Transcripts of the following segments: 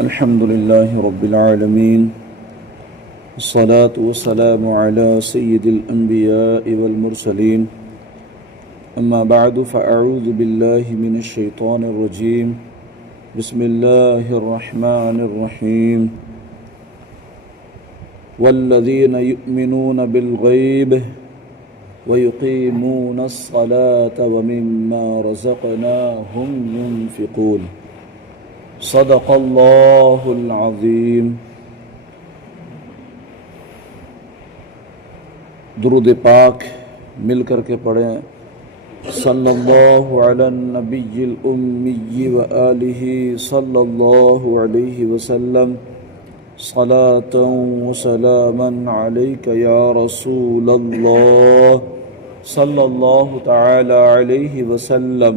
الحمد لله رب العالمين والصلاة والسلام على سيد الأنبياء والمرسلين أما بعد فأعوذ بالله من الشيطان الرجيم بسم الله الرحمن الرحيم والذين يؤمنون بالغيب ويقيمون الصلاة ومما رزقناهم ينفقون صدق اللہ العظیم۔ درود پاک مل کر کے پڑھیں۔ صلی اللہ علی النبی الامی وآلہ صلی اللہ علیہ وسلم صلاۃ و سلاما علیک یا رسول اللہ صلی اللہ تعالی علیہ وسلم۔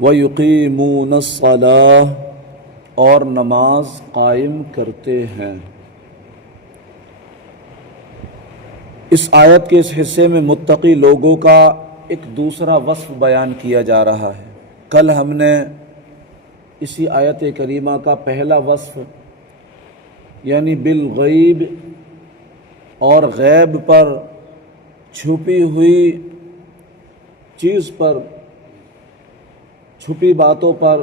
وَيُقِيمُونَ الصَّلَاةَ اور نماز قائم کرتے ہیں۔ اس آیت کے اس حصے میں متقی لوگوں کا ایک دوسرا وصف بیان کیا جا رہا ہے۔ کل ہم نے اسی آیت کریمہ کا پہلا وصف یعنی بالغیب اور غیب پر چھپی ہوئی چیز پر، چھپی باتوں پر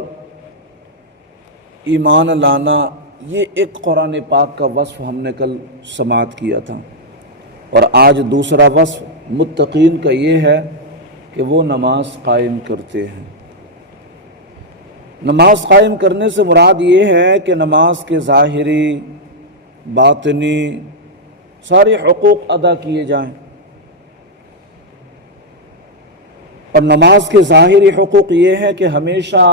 ایمان لانا، یہ ایک قرآن پاک کا وصف ہم نے کل سماعت کیا تھا، اور آج دوسرا وصف متقین کا یہ ہے کہ وہ نماز قائم کرتے ہیں۔ نماز قائم کرنے سے مراد یہ ہے کہ نماز کے ظاہری باطنی سارے حقوق ادا کیے جائیں، اور نماز کے ظاہری حقوق یہ ہے کہ ہمیشہ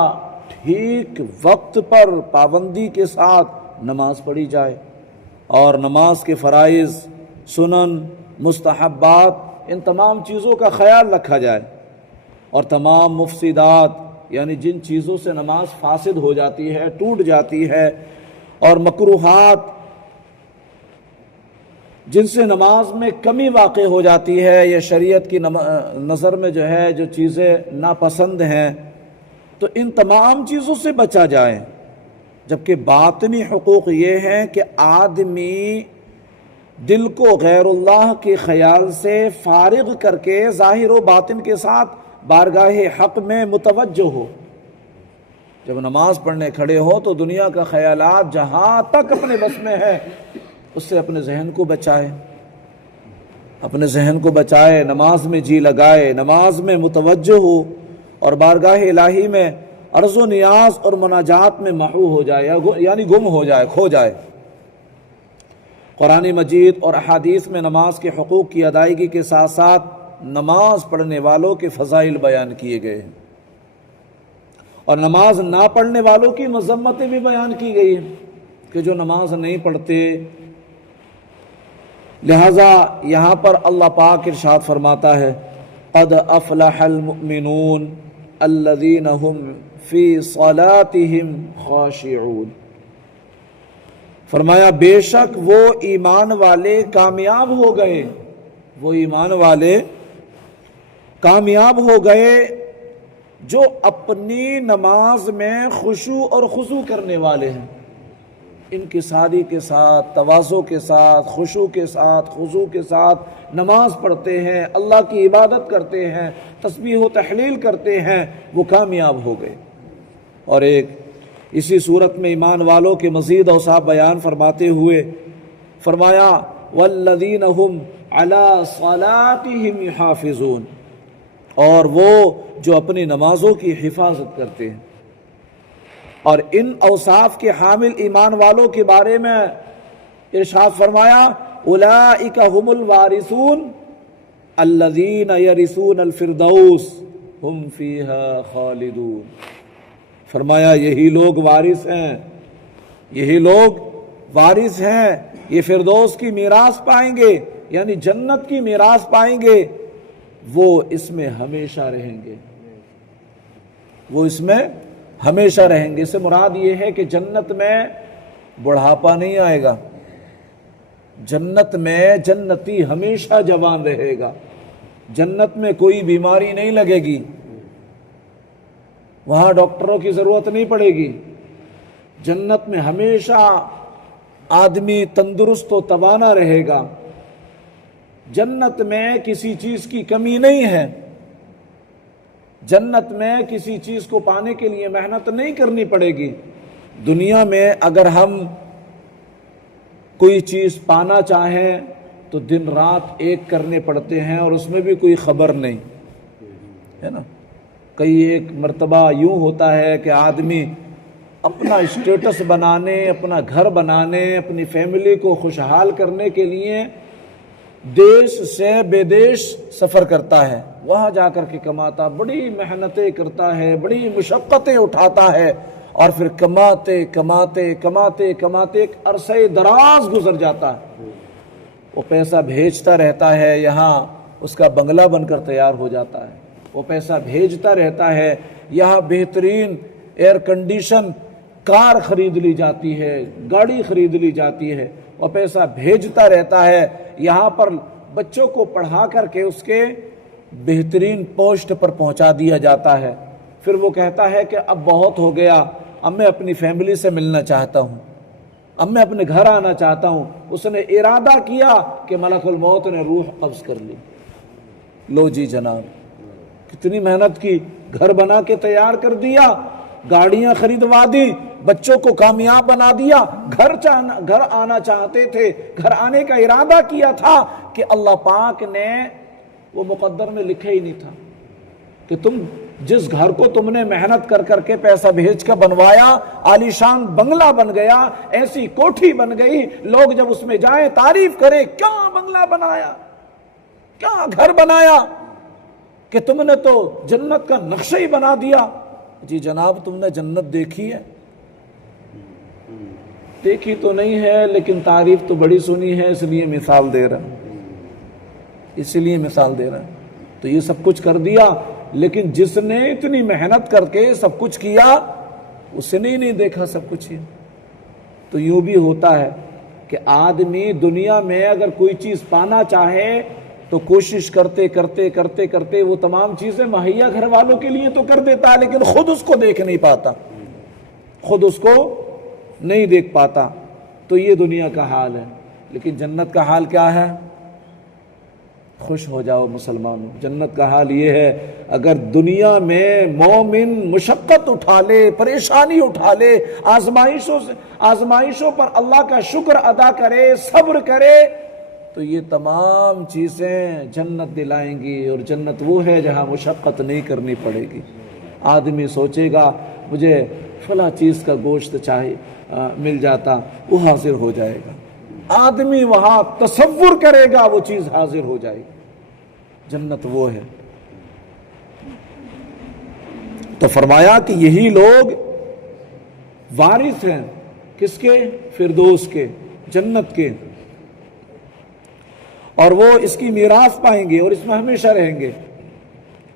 ٹھیک وقت پر پابندی کے ساتھ نماز پڑھی جائے، اور نماز کے فرائض، سنن، مستحبات، ان تمام چیزوں کا خیال رکھا جائے، اور تمام مفسدات یعنی جن چیزوں سے نماز فاسد ہو جاتی ہے، ٹوٹ جاتی ہے، اور مکروہات جن سے نماز میں کمی واقع ہو جاتی ہے یا شریعت کی نظر میں جو ہے جو چیزیں ناپسند ہیں، تو ان تمام چیزوں سے بچا جائے۔ جبکہ باطنی حقوق یہ ہیں کہ آدمی دل کو غیر اللہ کے خیال سے فارغ کر کے ظاہر و باطن کے ساتھ بارگاہ حق میں متوجہ ہو۔ جب نماز پڑھنے کھڑے ہو تو دنیا کا خیالات جہاں تک اپنے بس میں ہے اس سے اپنے ذہن کو بچائے، اپنے ذہن کو بچائے، نماز میں جی لگائے، نماز میں متوجہ ہو، اور بارگاہ الہی میں عرض و نیاز اور مناجات میں محو ہو جائے، یعنی گم ہو جائے، کھو جائے۔ قرآن مجید اور احادیث میں نماز کے حقوق کی ادائیگی کے ساتھ ساتھ نماز پڑھنے والوں کے فضائل بیان کیے گئے ہیں، اور نماز نہ پڑھنے والوں کی مذمتیں بھی بیان کی گئی ہیں کہ جو نماز نہیں پڑھتے۔ لہذا یہاں پر اللہ پاک ارشاد فرماتا ہے قد افلح المؤمنون الذین هم فی صلاتهم خاشعون، فرمایا بے شک وہ ایمان والے کامیاب ہو گئے، وہ ایمان والے کامیاب ہو گئے جو اپنی نماز میں خشوع اور خضوع کرنے والے ہیں، انکساری کے ساتھ، تواضع کے ساتھ، خشوع کے ساتھ، خضوع کے ساتھ نماز پڑھتے ہیں، اللہ کی عبادت کرتے ہیں، تسبیح و تحلیل کرتے ہیں، وہ کامیاب ہو گئے۔ اور ایک اسی صورت میں ایمان والوں کے مزید اوصاف بیان فرماتے ہوئے فرمایا والذین هم علی صلاتهم یحافظون، اور وہ جو اپنی نمازوں کی حفاظت کرتے ہیں۔ اور ان اوصاف کے حامل ایمان والوں کے بارے میں ارشاد فرمایا اولئک هم الوارثون الذین یرثون الفردوس هم فیہا خالدون، فرمایا یہی لوگ وارث ہیں، یہی لوگ وارث ہیں، یہ فردوس کی میراث پائیں گے، یعنی جنت کی میراث پائیں گے، وہ اس میں ہمیشہ رہیں گے، وہ اس میں ہمیشہ رہیں گے۔ اس سے مراد یہ ہے کہ جنت میں بڑھاپا نہیں آئے گا، جنت میں جنتی ہمیشہ جوان رہے گا، جنت میں کوئی بیماری نہیں لگے گی، وہاں ڈاکٹروں کی ضرورت نہیں پڑے گی. جنت میں ہمیشہ آدمی تندرست و توانا رہے گا. جنت میں کسی چیز کی کمی نہیں ہے. جنت میں کسی چیز کو پانے کے لیے محنت نہیں کرنی پڑے گی. دنیا میں اگر ہم کوئی چیز پانا چاہیں تو دن رات ایک کرنے پڑتے ہیں اور اس میں بھی کوئی خبر نہیں ہے نا. کئی ایک مرتبہ یوں ہوتا ہے کہ آدمی اپنا اسٹیٹس بنانے، اپنا گھر بنانے، اپنی فیملی کو خوشحال کرنے کے لیے دیش سے بے دیش سفر کرتا ہے. وہاں جا کر کے کماتا، بڑی محنتیں کرتا ہے، بڑی مشقتیں اٹھاتا ہے، اور پھر کماتے کماتے کماتے کماتے ایک عرصہ دراز گزر جاتا ہے. وہ پیسہ بھیجتا رہتا ہے، یہاں اس کا بنگلہ بن کر تیار ہو جاتا ہے. وہ پیسہ بھیجتا رہتا ہے، یہاں بہترین ایئر کنڈیشن کار خرید لی جاتی ہے، گاڑی خرید لی جاتی ہے. وہ پیسہ بھیجتا رہتا ہے، یہاں پر بچوں کو پڑھا کر کے اس کے بہترین پوسٹ پر پہنچا دیا جاتا ہے. پھر وہ کہتا ہے کہ اب بہت ہو گیا، اب میں اپنی فیملی سے ملنا چاہتا ہوں، اب میں اپنے گھر آنا چاہتا ہوں. اس نے ارادہ کیا کہ ملک الموت نے روح قبض کر لی. لو جی جناب، کتنی محنت کی، گھر بنا کے تیار کر دیا، گاڑیاں خریدوا دی، بچوں کو کامیاب بنا دیا. گھر آنا چاہتے تھے، گھر آنے کا ارادہ کیا تھا کہ اللہ پاک نے وہ مقدر میں لکھے ہی نہیں تھا کہ تم جس گھر کو تم نے محنت کر کر کے پیسہ بھیج کر بنوایا، عالیشان بنگلہ بن گیا، ایسی کوٹھی بن گئی، لوگ جب اس میں جائیں تعریف کرے، کیا بنگلہ بنایا، کیا گھر بنایا، کہ تم نے تو جنت کا نقشہ ہی بنا دیا. جی جناب، تم نے جنت دیکھی ہے؟ دیکھی تو نہیں ہے، لیکن تعریف تو بڑی سنی ہے، اس لیے مثال دے رہا ہوں، اس لیے مثال دے رہا ہوں. تو یہ سب کچھ کر دیا، لیکن جس نے اتنی محنت کر کے سب کچھ کیا، اس نے ہی نہیں دیکھا سب کچھ ہی. تو یوں بھی ہوتا ہے کہ آدمی دنیا میں اگر کوئی چیز پانا چاہے تو کوشش کرتے کرتے کرتے کرتے وہ تمام چیزیں مہیا گھر والوں کے لیے تو کر دیتا ہے، لیکن خود اس کو دیکھ نہیں پاتا، خود اس کو نہیں دیکھ پاتا. تو یہ دنیا کا حال ہے. لیکن جنت کا حال کیا ہے؟ خوش ہو جاؤ مسلمانوں، جنت کا حال یہ ہے، اگر دنیا میں مومن مشقت اٹھا لے، پریشانی اٹھا لے، آزمائشوں پر اللہ کا شکر ادا کرے، صبر کرے، تو یہ تمام چیزیں جنت دلائیں گی. اور جنت وہ ہے جہاں مشقت نہیں کرنی پڑے گی. آدمی سوچے گا مجھے فلاں چیز کا گوشت مل جاتا، وہ حاضر ہو جائے گا. آدمی وہاں تصور کرے گا، وہ چیز حاضر ہو جائے گی. جنت وہ ہے. تو فرمایا کہ یہی لوگ وارث ہیں کس کے؟ فردوس کے، جنت کے، اور وہ اس کی میراث پائیں گے اور اس میں ہمیشہ رہیں گے.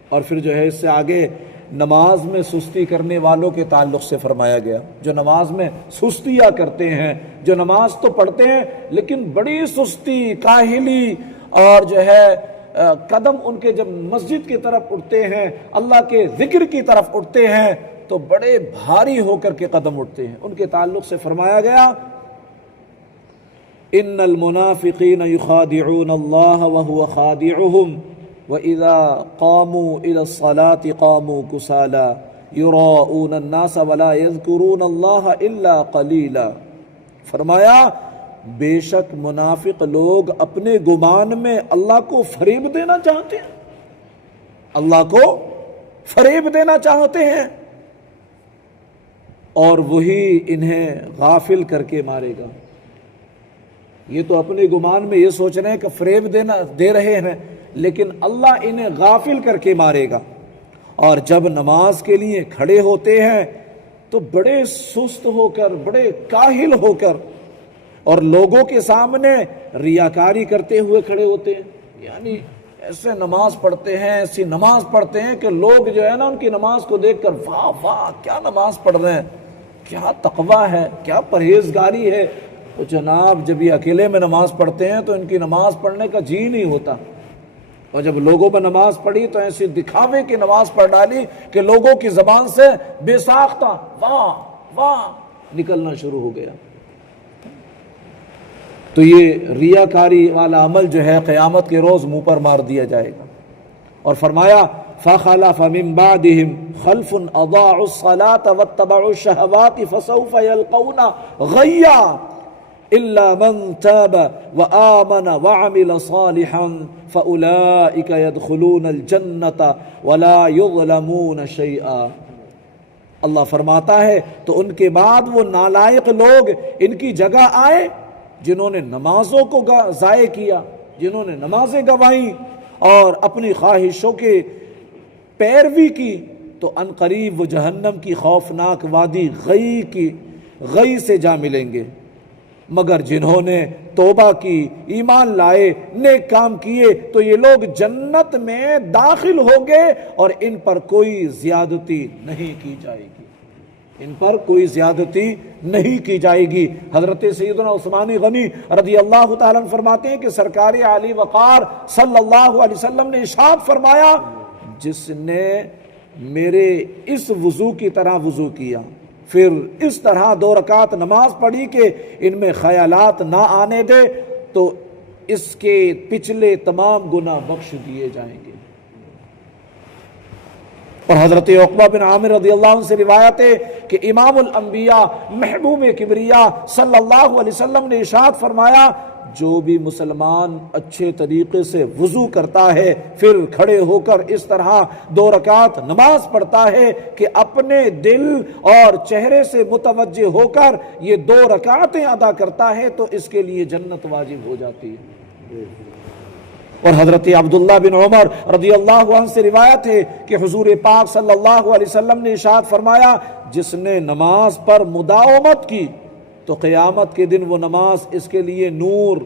اور پھر جو ہے اس سے آگے نماز میں سستی کرنے والوں کے تعلق سے فرمایا گیا. جو نماز میں سستیاں کرتے ہیں، جو نماز تو پڑھتے ہیں لیکن بڑی سستی، کاہلی، اور جو ہے قدم ان کے جب مسجد کی طرف اٹھتے ہیں، اللہ کے ذکر کی طرف اٹھتے ہیں، تو بڑے بھاری ہو کر کے قدم اٹھتے ہیں. ان کے تعلق سے فرمایا گیا ان المنافقین یخادعون اللہ وهو خادعهم وَإِذَا قَامُوا إِلَى الصَّلَاةِ قَامُوا كُسَالَى يُرَاءُونَ النَّاسَ وَلَا يَذْكُرُونَ اللَّهَ إِلَّا قَلِيلًا. فرمایا بے شک منافق لوگ اپنے گمان میں اللہ کو فریب دینا چاہتے ہیں، اللہ کو فریب دینا چاہتے ہیں، اور وہی انہیں غافل کر کے مارے گا. یہ تو اپنے گمان میں یہ سوچ رہے ہیں کہ فریب دے رہے ہیں، لیکن اللہ انہیں غافل کر کے مارے گا. اور جب نماز کے لیے کھڑے ہوتے ہیں تو بڑے سست ہو کر، بڑے کاہل ہو کر، اور لوگوں کے سامنے ریاکاری کرتے ہوئے کھڑے ہوتے ہیں. یعنی ایسے نماز پڑھتے ہیں، ایسی نماز پڑھتے ہیں کہ لوگ جو ہے نا ان کی نماز کو دیکھ کر واہ واہ کیا نماز پڑھ رہے ہیں، کیا تقویٰ ہے، کیا پرہیزگاری ہے. تو جناب جب یہ اکیلے میں نماز پڑھتے ہیں تو ان کی نماز پڑھنے کا جی نہیں ہوتا. اور جب لوگوں میں نماز پڑھی تو ایسی دکھاوے کی نماز پڑھ ڈالی کہ لوگوں کی زبان سے بے ساختہ واہ واہ نکلنا شروع ہو گیا۔ تو یہ ریاکاری والا عمل جو ہے قیامت کے روز منہ پر مار دیا جائے گا۔ اور فرمایا فَخَلَفَ مِن بَعْدِهِمْ خَلْفٌ أَضَاعُوا الصَّلَاةَ وَاتَّبَعُوا الشَّهَوَاتِ فَسَوْفَ يَلْقَوْنَ غَيًّا إِلَّا مَن تَابَ وَآمَنَ وَعَمِلَ صَالِحًا فَأُولَئِكَ يَدْخُلُونَ الْجَنَّةَ وَلَا يُظْلَمُونَ شَيْئًا۔ اللہ فرماتا ہے تو ان کے بعد وہ نالائق لوگ ان کی جگہ آئے جنہوں نے نمازوں کو ضائع کیا، جنہوں نے نمازیں گنوائیں اور اپنی خواہشوں کے پیروی کی، تو ان قریب وہ جہنم کی خوفناک وادی غی سے جا ملیں گے۔ مگر جنہوں نے توبہ کی، ایمان لائے، نیک کام کیے، تو یہ لوگ جنت میں داخل ہوں گے اور ان پر کوئی زیادتی نہیں کی جائے گی، ان پر کوئی زیادتی نہیں کی جائے گی۔ حضرت سیدنا عثمان غنی رضی اللہ تعالیٰ عنہ فرماتے ہیں کہ سرکار عالی وقار صلی اللہ علیہ وسلم نے ارشاد فرمایا، جس نے میرے اس وضو کی طرح وضو کیا، پھر اس طرح 2 رکعت نماز پڑھی کہ ان میں خیالات نہ آنے دے، تو اس کے پچھلے تمام گناہ بخش دیے جائیں گے۔ اور حضرت عقبہ بن عامر رضی اللہ عنہ سے روایت ہے کہ امام الانبیاء محبوب کبریا صلی اللہ علیہ وسلم نے ارشاد فرمایا، جو بھی مسلمان اچھے طریقے سے وضو کرتا ہے، پھر کھڑے ہو کر اس طرح 2 رکعت نماز پڑھتا ہے کہ اپنے دل اور چہرے سے متوجہ ہو کر یہ 2 رکعتیں ادا کرتا ہے، تو اس کے لیے جنت واجب ہو جاتی ہے۔ اور حضرت عبداللہ بن عمر رضی اللہ عنہ سے روایت ہے کہ حضور پاک صلی اللہ علیہ وسلم نے ارشاد فرمایا، جس نے نماز پر مداومت کی تو قیامت کے دن وہ نماز اس کے لیے نور،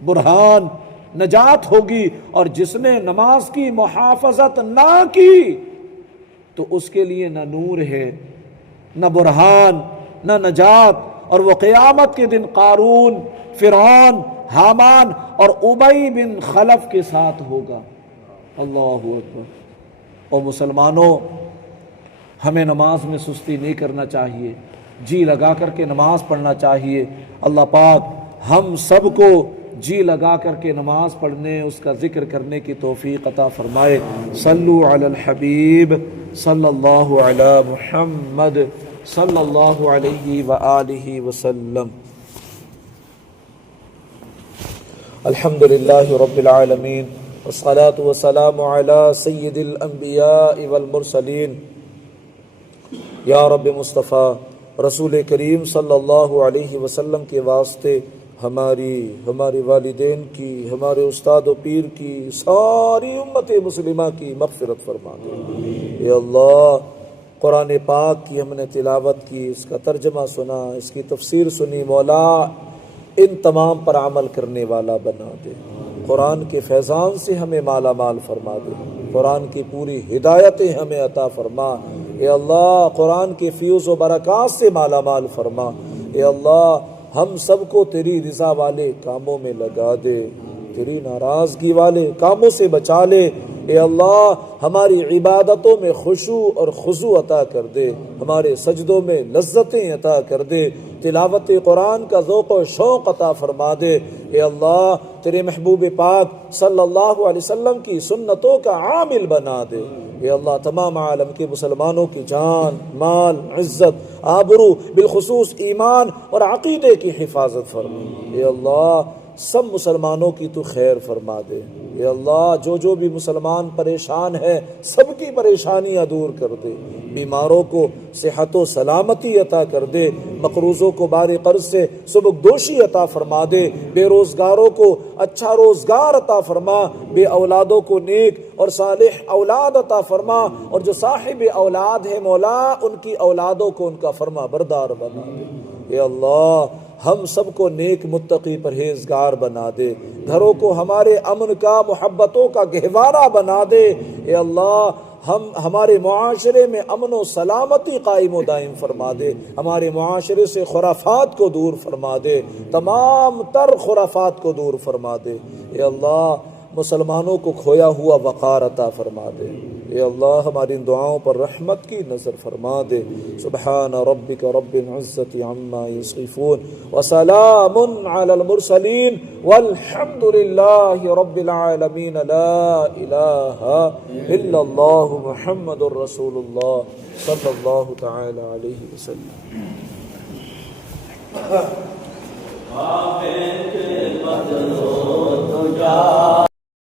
برہان، نجات ہوگی، اور جس نے نماز کی محافظت نہ کی تو اس کے لیے نہ نور ہے، نہ برہان، نہ نجات، اور وہ قیامت کے دن قارون، فرعون، حامان اور ابی بن خلف کے ساتھ ہوگا۔ اللہ اکبر۔ اور مسلمانوں، ہمیں نماز میں سستی نہیں کرنا چاہیے، جی لگا کر کے نماز پڑھنا چاہیے۔ اللہ پاک ہم سب کو جی لگا کر کے نماز پڑھنے، اس کا ذکر کرنے کی توفیق عطا فرمائے۔ صلو علی الحبیب صلی اللہ علی محمد صلی اللہ علیہ وآلہ وسلم۔ الحمدللہ رب العالمین والصلاة والسلام علی سید الانبیاء والمرسلین۔ یا رب مصطفیٰ رسول کریم صلی اللہ علیہ وسلم کے واسطے ہمارے والدین کی، ہمارے استاد و پیر کی، ساری امت مسلمہ کی مغفرت فرما دے۔ اے اللہ، قرآن پاک کی ہم نے تلاوت کی، اس کا ترجمہ سنا، اس کی تفسیر سنی، مولا ان تمام پر عمل کرنے والا بنا دے۔ قرآن کے فیضان سے ہمیں مالا مال فرما دے، قرآن کی پوری ہدایتیں ہمیں عطا فرما۔ اے اللہ، قرآن کے فیوز و برکات سے مالا مال فرما۔ اے اللہ، ہم سب کو تیری رضا والے کاموں میں لگا دے، تیری ناراضگی والے کاموں سے بچا لے۔ اے اللہ، ہماری عبادتوں میں خشوع اور خضوع عطا کر دے، ہمارے سجدوں میں لذتیں عطا کر دے، تلاوت قرآن کا ذوق و شوق عطا فرما دے۔ اے اللہ، تیرے محبوب پاک صلی اللہ علیہ وسلم کی سنتوں کا عامل بنا دے۔ اے اللہ، تمام عالم کے مسلمانوں کی جان، مال، عزت، آبرو، بالخصوص ایمان اور عقیدے کی حفاظت فرما۔ اے اللہ، سب مسلمانوں کی تو خیر فرما دے۔ اے اللہ، جو بھی مسلمان پریشان ہے، سب کی پریشانیاں دور کر دے، بیماروں کو صحت و سلامتی عطا کر دے، مقروضوں کو بار قرض سے سبکدوشی عطا فرما دے، بے روزگاروں کو اچھا روزگار عطا فرما، بے اولادوں کو نیک اور صالح اولاد عطا فرما، اور جو صاحب اولاد ہے مولا، ان کی اولادوں کو ان کا فرما بردار بنا دے۔ اے اللہ، ہم سب کو نیک متقی پرہیزگار بنا دے، گھروں کو ہمارے امن کا، محبتوں کا گہوارہ بنا دے۔ اے اللہ، ہمارے معاشرے میں امن و سلامتی قائم و دائم فرما دے، ہمارے معاشرے سے خرافات کو دور فرما دے، تمام تر خرافات کو دور فرما دے۔ اے اللہ، مسلمانوں کو کھویا ہوا وقار عطا فرما دے۔ اے اللہ ہماری ان دعاؤں پر رحمت کی نظر فرما دے۔ سبحان ربک رب العزت عما یصفون وسلام علی المرسلین والحمد للہ رب العالمین۔ لا الہ الا اللہ محمد الرسول اللہ صلی اللہ تعالی علیہ وسلم۔ بدلو تجا